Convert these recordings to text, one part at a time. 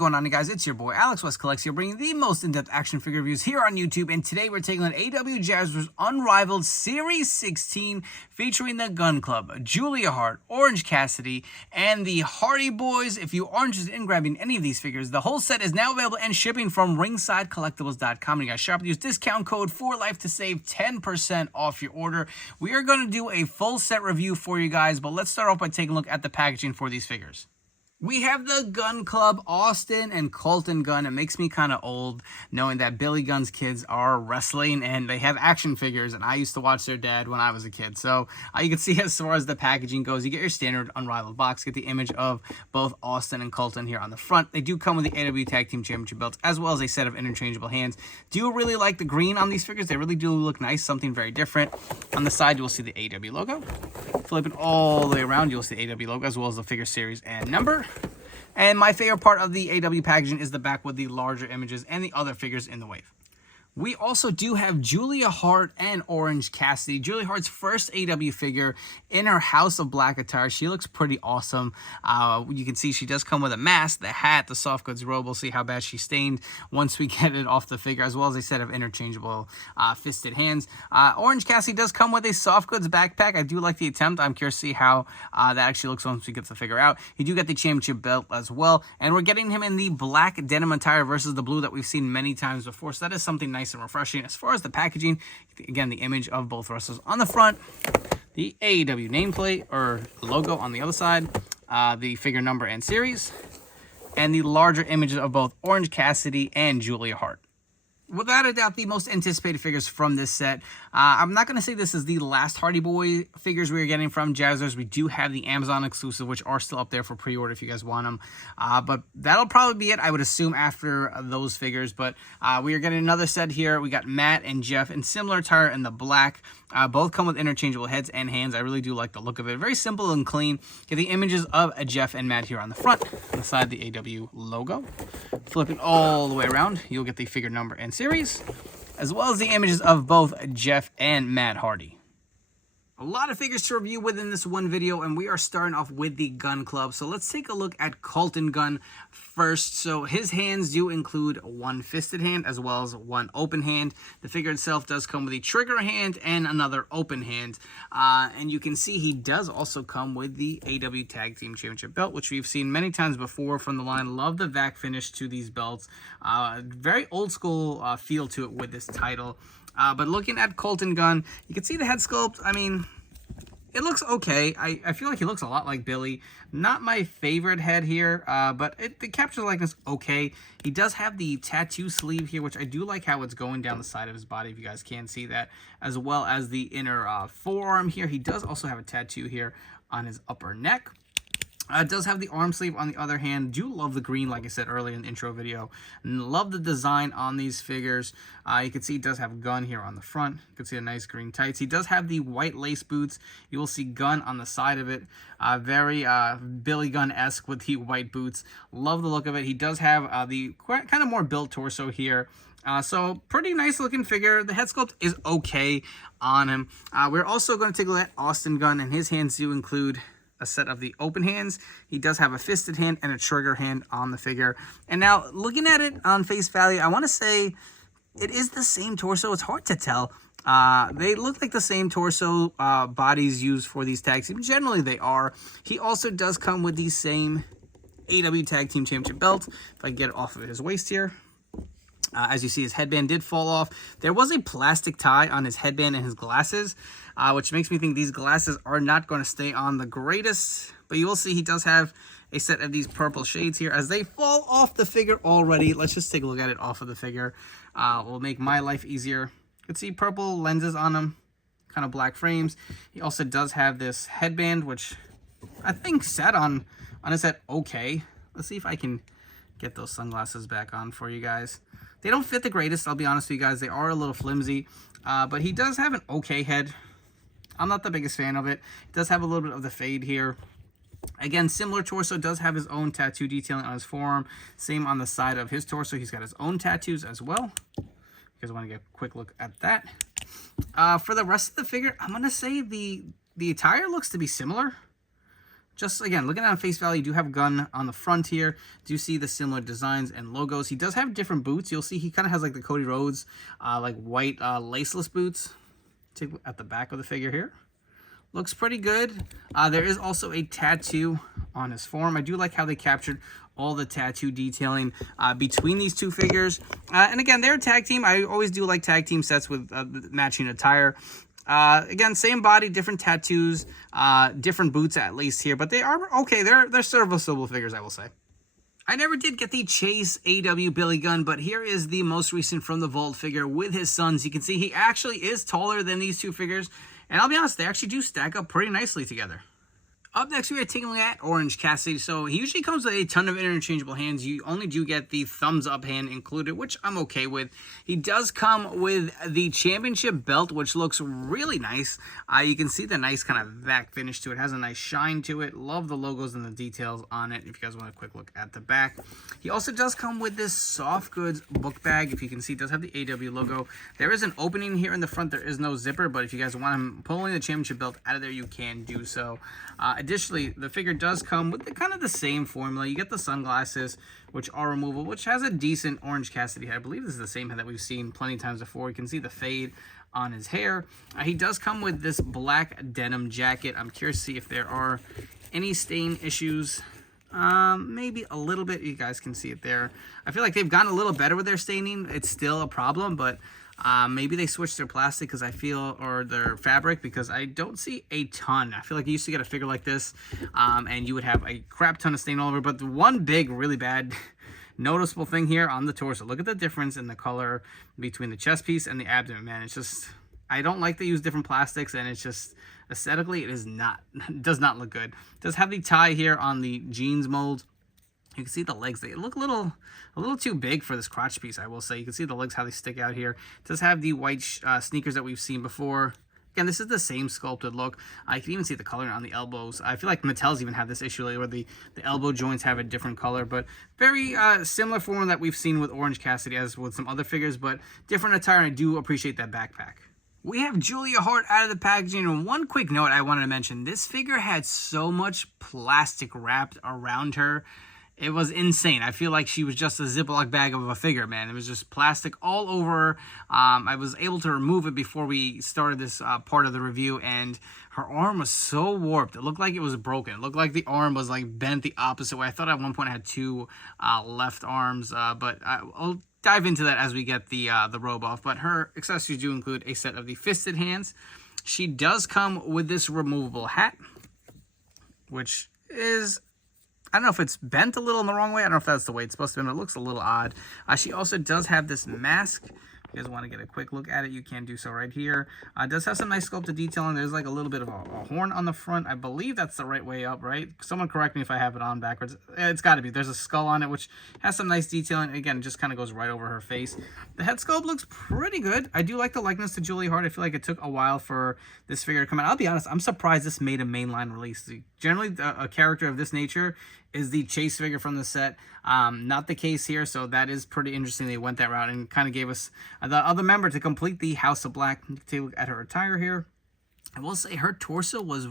going on, you guys? It's your boy Alex West Collects here, bringing the most in-depth action figure reviews here on YouTube. And today we're taking on AEW Jazwares Unrivaled Series 16, featuring the Gunn Club, Julia Hart, Orange Cassidy, and the Hardy Boys. If you are interested in grabbing any of these figures, the whole set is now available and shipping from ringsidecollectibles.com. And you guys shop, use discount code FORLIFE to save 10% off your order. We are going to do a full set review for you guys, but let's start off by taking a look at the packaging for these figures. We have the Gunn Club, Austin and Colton Gunn. It makes me kind of old knowing that Billy Gunn's kids are wrestling and they have action figures, and I used to watch their dad when I was a kid. So you can see as far as the packaging goes, you get your standard Unrivaled box, get the image of both Austin and Colton here on the front. They do come with the AEW Tag Team Championship belts, as well as a set of interchangeable hands. Do really like the green on these figures. They really do look nice, something very different. On the side, you will see the AEW logo. Flipping all the way around, you'll see the AEW logo, as well as the figure series and number. And my favorite part of the AEW packaging is the back with the larger images and the other figures in the wave. We also do have Julia Hart and Orange Cassidy. Julia Hart's first AEW figure in her House of Black attire. She looks pretty awesome. You can see she does come with a mask, the hat, the soft goods robe. We'll see how bad she's stained once we get it off the figure, as well as a set of interchangeable fisted hands. Orange Cassidy does come with a soft goods backpack. I do like the attempt. I'm curious to see how that actually looks once we get the figure out. You do get the championship belt as well, and we're getting him in the black denim attire versus the blue that we've seen many times before, so that is something nice and refreshing. As far as the packaging, again, the image of both wrestlers on the front, the AEW nameplate or logo on the other side, the figure number and series, and the larger images of both Orange Cassidy and Julia Hart. Without a doubt, the most anticipated figures from this set. I'm not going to say this is the last Hardy Boy figures we are getting from Jazwares. We do have the Amazon exclusive, which are still up there for pre-order if you guys want them. But that'll probably be it, I would assume, after those figures. But we are getting another set here. We got Matt and Jeff in similar attire in the black. Both come with interchangeable heads and hands. I really do like the look of it. Very simple and clean. Get the images of Jeff and Matt here on the front. On the side, the AEW logo. Flipping all the way around, you'll get the figure number and series, as well as the images of both Jeff and Matt Hardy. A lot of figures to review within this one video, and we are starting off with the Gunn Club. So let's take a look at Colton Gunn first. So his hands do include one fisted hand as well as one open hand. The figure itself does come with a trigger hand and another open hand. And you can see he does also come with the AEW Tag Team Championship belt, which we've seen many times before from the line. Love the vac finish to these belts. Very old school feel to it with this title. But looking at Colton Gunn, you can see the head sculpt. I mean, it looks okay. I feel like he looks a lot like Billy. Not my favorite head here, but the capture likeness okay. He does have the tattoo sleeve here, which I do like how it's going down the side of his body, if you guys can see that, as well as the inner forearm here. He does also have a tattoo here on his upper neck. It does have the arm sleeve on the other hand. Do love the green, like I said earlier in the intro video. And love the design on these figures. You can see he does have Gunn here on the front. You can see a nice green tights. He does have the white lace boots. You will see Gunn on the side of it. Very Billy Gunn-esque with the white boots. Love the look of it. He does have the kind of more built torso here. So pretty nice looking figure. The head sculpt is okay on him. We're also going to take a look at Austin Gunn, and his hands do include a set of the open hands. He does have a fisted hand and a trigger hand on the figure. And now, looking at it on face value, I want to say it is the same torso. It's hard to tell. They look like the same torso bodies used for these tag teams. Generally, they are. He also does come with the same AEW Tag Team Championship belt. If I can get it off of his waist here. As you see, his headband did fall off. There was a plastic tie on his headband and his glasses, which makes me think these glasses are not going to stay on the greatest. But you will see he does have a set of these purple shades here. As they fall off the figure already, let's just take a look at it off of the figure. Will make my life easier. You can see purple lenses on him, kind of black frames. He also does have this headband, which I think sat on his head okay. Let's see if I can get those sunglasses back on for you guys. They don't fit the greatest, I'll be honest with you guys. They are a little flimsy, but he does have an okay head. I'm not the biggest fan of it. It does have a little bit of the fade here. Again, similar torso, does have his own tattoo detailing on his forearm. Same on the side of his torso. He's got his own tattoos as well. You guys want to get a quick look at that. For the rest of the figure, I'm going to say the attire looks to be similar. just, again, looking at on face value, you do have Gunn on the front here. Do you see the similar designs and logos? He does have different boots. You'll see he kind of has like the Cody Rhodes, like white laceless boots. Take a look at the back of the figure here. Looks pretty good. There is also a tattoo on his forearm. I do like how they captured all the tattoo detailing between these two figures. And again, they're a tag team. I always do like tag team sets with matching attire. Again, same body, different tattoos, different boots at least here, but they are okay. They're serviceable figures, I will say. I never did get the Chase AEW Billy Gunn, but here is the most recent from the Vault figure with his sons. You can see he actually is taller than these two figures, and I'll be honest, they actually do stack up pretty nicely together. Up next, we are taking a look at Orange Cassidy. So he usually comes with a ton of interchangeable hands. You only do get the thumbs up hand included, which I'm okay with. He does come with the championship belt, which looks really nice. You can see the nice kind of back finish to it. It has a nice shine to it. Love the logos and the details on it, if you guys want a quick look at the back. He also does come with this soft goods book bag. If you can see, it does have the AEW logo. There is an opening here in the front. There is no zipper, but if you guys want him pulling the championship belt out of there, you can do so. Additionally, the figure does come with kind of the same formula. You get the sunglasses, which are removable, which has a decent Orange Cassidy head. I believe this is the same head that we've seen plenty of times before. You can see the fade on his hair. He does come with this black denim jacket. I'm curious to see if there are any stain issues. Maybe a little bit. You guys can see it there. I feel like they've gotten a little better with their staining. It's still a problem, but maybe they switched their plastic because I feel, or their fabric, because I don't see a ton. I feel like you used to get a figure like this, and you would have a crap ton of stain all over. But the one big, really bad, noticeable thing here on the torso. Look at the difference in the color between the chest piece and the abdomen, man. It's just, I don't like to use different plastics, and it's just, aesthetically, it does not look good. It does have the tie here on the jeans mold. You can see the legs, they look a little too big for this crotch piece, I will say. You can see the legs, how they stick out here. It does have the white sneakers that we've seen before. Again, this is the same sculpted look. I can even see the color on the elbows. I feel like Mattel's even had this issue lately where the elbow joints have a different color, but very similar form that we've seen with Orange Cassidy as with some other figures, but different attire, and I do appreciate that backpack. We have Julia Hart out of the packaging, and one quick note I wanted to mention. This figure had so much plastic wrapped around her. It was insane. I feel like she was just a Ziploc bag of a figure, man. It was just plastic all over her. I was able to remove it before we started this part of the review, and her arm was so warped. It looked like it was broken. It looked like the arm was like bent the opposite way. I thought at one point I had two left arms, but I'll dive into that as we get the robe off. But her accessories do include a set of the fisted hands. She does come with this removable hat, which is, I don't know if it's bent a little in the wrong way. I don't know if that's the way it's supposed to be, but it looks a little odd. She also does have this mask. If you guys want to get a quick look at it, you can do so right here. It does have some nice sculpted detailing. There's like a little bit of a horn on the front. I believe that's the right way up, right? Someone correct me if I have it on backwards. It's got to be. There's a skull on it, which has some nice detailing. Again, it just kind of goes right over her face. The head sculpt looks pretty good. I do like the likeness to Julia Hart. I feel like it took a while for this figure to come out. I'll be honest, I'm surprised this made a mainline release. Generally, a character of this nature is the chase figure from the set. Not the case here, so that is pretty interesting. They went that route and kind of gave us the other member to complete the House of Black. Take a look at her attire here. I will say her torso was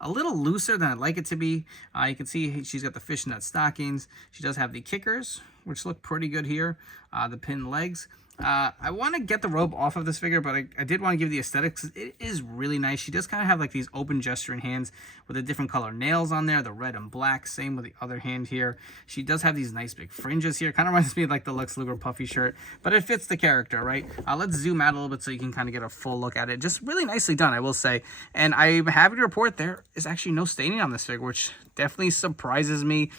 a little looser than I'd like it to be. You can see she's got the fishnet stockings. She does have the kickers, which look pretty good here. The pinned legs. I want to get the robe off of this figure, but I did want to give the aesthetics. It is really nice. She does kind of have like these open gesturing hands with the different color nails on there, the red and black. Same with the other hand here. She does have these nice big fringes here. Kind of reminds me of like the Lex Luger puffy shirt, but it fits the character, right? Let's zoom out a little bit so you can kind of get a full look at it. Just really nicely done, I will say. And I'm happy to report there is actually no staining on this figure, which definitely surprises me.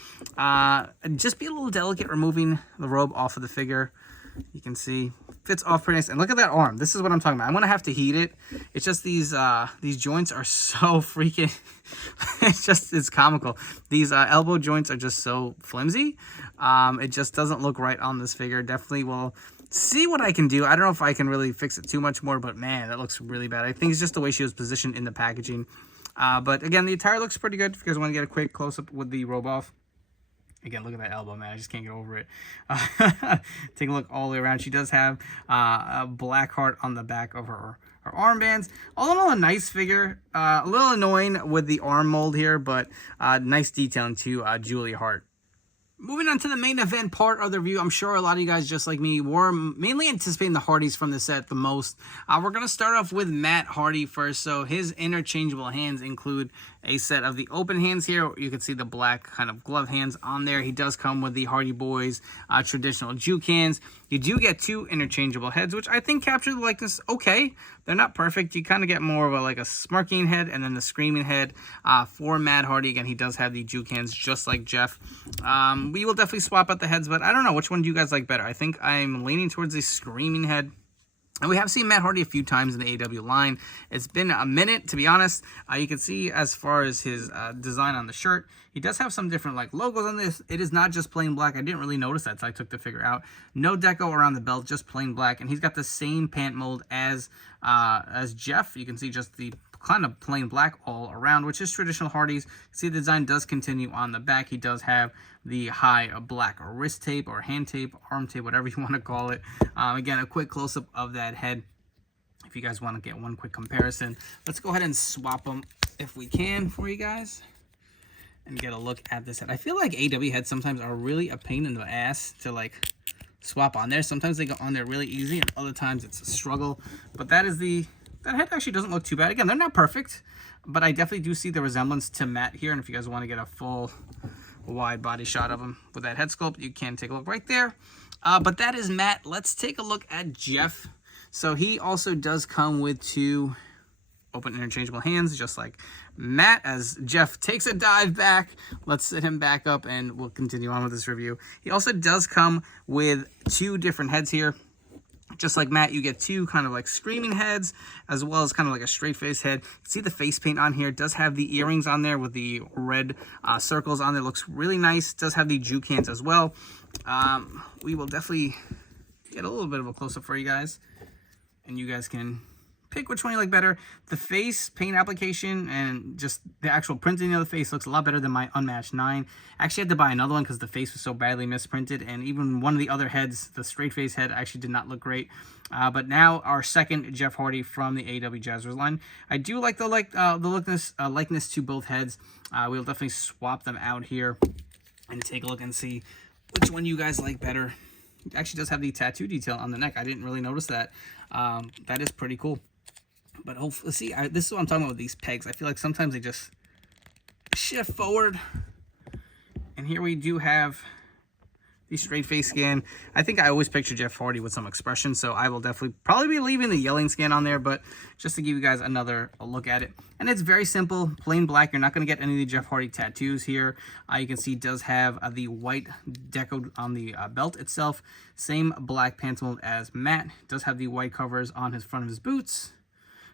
Just be a little delicate removing the robe off of the figure. You can see fits off pretty nice, and look at that arm. This is what I'm talking about. I'm gonna have to heat it. It's just these joints are so freaking it's comical. These elbow joints are just so flimsy. It just doesn't look right on this figure. Definitely will see what I can do. I don't know if I can really fix it too much more, but man, that looks really bad. I think it's just the way she was positioned in the packaging. But again, the attire looks pretty good. If you guys want to get a quick close-up with the robe off. Again, look at that elbow, man. I just can't get over it. Take a look all the way around. She does have a black heart on the back of her our armbands. All in all, a nice figure. A little annoying with the arm mold here, but nice detailing to Julia Hart. Moving on to the main event part of the review, I'm sure a lot of you guys, just like me, were mainly anticipating the Hardys from the set the most. We're going to start off with Matt Hardy first. So his interchangeable hands include a set of the open hands here. You can see the black kind of glove hands on there. He does come with the Hardy Boys traditional juke hands. You do get 2 interchangeable heads, which I think capture the likeness okay. They're not perfect. You kind of get more of like a smirking head and then the screaming head for Matt Hardy. Again, he does have the juke hands just like Jeff. We will definitely swap out the heads, but I don't know. Which one do you guys like better? I think I'm leaning towards the screaming head. And we have seen Matt Hardy a few times in the AEW line. It's been a minute, to be honest. You can see as far as his design on the shirt, he does have some different like logos on this. It is not just plain black. I didn't really notice that until I took the figure out. No deco around the belt, just plain black. And he's got the same pant mold as Jeff. You can see just the kind of plain black all around, which is traditional Hardys. See, the design does continue on the back. He does have the high black wrist tape or hand tape, arm tape, whatever you want to call it. Again, a quick close-up of that head. If you guys want to get one quick comparison, let's go ahead and swap them if we can for you guys and get a look at this head. I feel like AEW heads sometimes are really a pain in the ass to like swap on there. Sometimes they go on there really easy and other times it's a struggle. But that head actually doesn't look too bad. Again, they're not perfect, but I definitely do see the resemblance to Matt here. And if you guys want to get a full wide body shot of him with that head sculpt, you can take a look right there. But that is Matt. Let's take a look at Jeff. So he also does come with 2 open interchangeable hands, just like Matt. As Jeff takes a dive back, let's sit him back up and we'll continue on with this review. He also does come with 2 different heads here. Just like Matt, you get 2 kind of like screaming heads, as well as kind of like a straight face head. You can see the face paint on here. It does have the earrings on there with the red circles on there. Looks really nice. It does have the juke hands as well. We will definitely get a little bit of a close-up for you guys, and you guys can pick which one you like better. The face paint application and just the actual printing of the face looks a lot better than my Unmatched 9. I actually had to buy another one because the face was so badly misprinted, and even one of the other heads, the straight face head, actually did not look great. But now our second Jeff Hardy from the AEW Jazwares line. I do like the likeness to both heads. We'll definitely swap them out here and take a look and see which one you guys like better. It actually does have the tattoo detail on the neck. I didn't really notice that. That is pretty cool. But hopefully, see, this is what I'm talking about with these pegs. I feel like sometimes they just shift forward. And here we do have the straight face scan. I think I always picture Jeff Hardy with some expression, so I will definitely probably be leaving the yelling scan on there, but just to give you guys another look at it. And it's very simple, plain black. You're not going to get any of the Jeff Hardy tattoos here. You can see it does have the white deco on the belt itself. Same black pants mold as Matt. It does have the white covers on his front of his boots.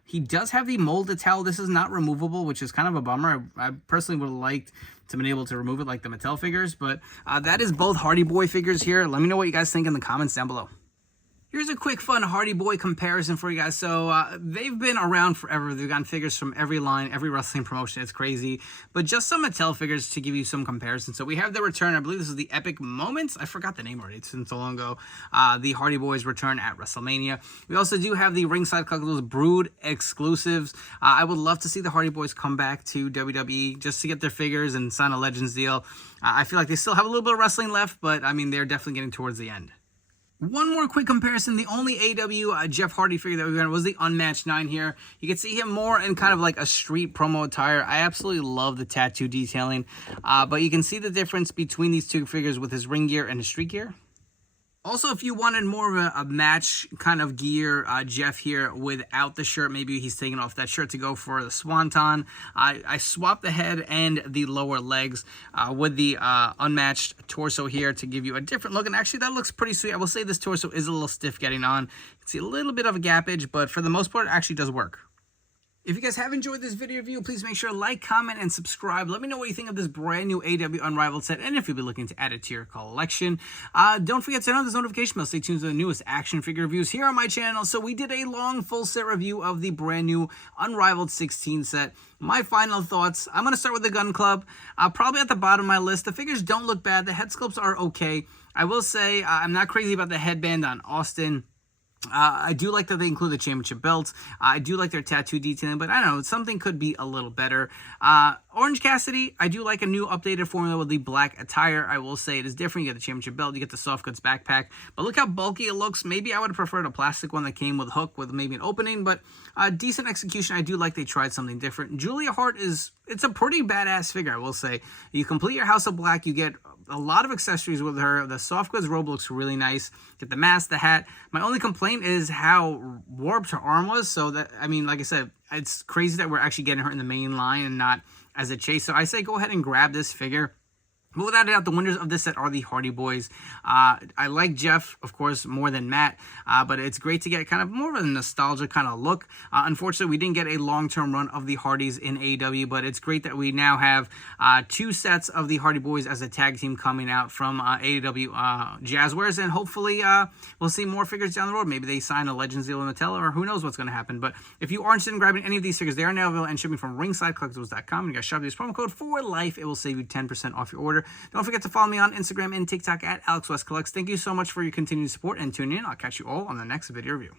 He does have the molded towel. This is not removable, which is kind of a bummer. I personally would have liked to have been able to remove it like the Mattel figures, but that is both Hardy Boy figures here. Let me know what you guys think in the comments down below. Here's a quick fun Hardy Boy comparison for you guys. So they've been around forever. They've gotten figures from every line, every wrestling promotion. It's crazy. But just some Mattel figures to give you some comparison. So we have the return. I believe this is the Epic Moments. I forgot the name already. It's been so long ago. The Hardy Boys return at WrestleMania. We also do have the Ringside Cuckolds Brood exclusives. I would love to see the Hardy Boys come back to WWE just to get their figures and sign a Legends deal. I feel like they still have a little bit of wrestling left, but I mean, they're definitely getting towards the end. One more quick comparison. The only AEW Jeff Hardy figure that we got was the Unmatched 9 here. You can see him more in kind of like a street promo attire. I absolutely love the tattoo detailing. But you can see the difference between these 2 figures with his ring gear and his street gear. Also, if you wanted more of a match kind of gear, Jeff here without the shirt, maybe he's taking off that shirt to go for the Swanton. I swapped the head and the lower legs with the unmatched torso here to give you a different look. And actually, that looks pretty sweet. I will say this torso is a little stiff getting on. You can see a little bit of a gappage, but for the most part, it actually does work. If you guys have enjoyed this video review, please make sure to like, comment, and subscribe. Let me know what you think of this brand new AEW Unrivaled set, and if you'll be looking to add it to your collection. Don't forget to turn on this notification bell. Stay tuned to the newest action figure reviews here on my channel. So we did a long full set review of the brand new Unrivaled 16 set. My final thoughts, I'm going to start with the Gunn Club. Probably at the bottom of my list. The figures don't look bad. The head sculpts are okay. I will say I'm not crazy about the headband on Austin. I do like that they include the championship belts. I do like their tattoo detailing, but I don't know, something could be a little better. Orange Cassidy, I do like a new updated formula with the black attire. I will say it is different. You get the championship belt, you get the soft goods backpack, but look how bulky it looks. Maybe I would have preferred a plastic one that came with a hook with maybe an opening, but decent execution. I do like they tried something different. Julia Hart it's a pretty badass figure, I will say. You complete your House of Black, you get a lot of accessories with her. The soft goods robe looks really nice. Get the mask, the hat. My only complaint is how warped her arm was. So that, I mean, like I said, it's crazy that we're actually getting her in the main line and not as a chase. So I say go ahead and grab this figure. But without a doubt, the winners of this set are the Hardy Boys. I like Jeff, of course, more than Matt, but it's great to get kind of more of a nostalgia kind of look. Unfortunately, we didn't get a long-term run of the Hardys in AEW, but it's great that we now have 2 sets of the Hardy Boys as a tag team coming out from AEW Jazwares, and hopefully we'll see more figures down the road. Maybe they sign a Legends deal in Mattel, or who knows what's going to happen. But if you are interested in grabbing any of these figures, they are now available and shipping from ringsidecollectibles.com. You guys shop this promo code for life. It will save you 10% off your order. Don't forget to follow me on Instagram and TikTok at AlexWestCollects. Thank you so much for your continued support and tuning in. I'll catch you all on the next video review.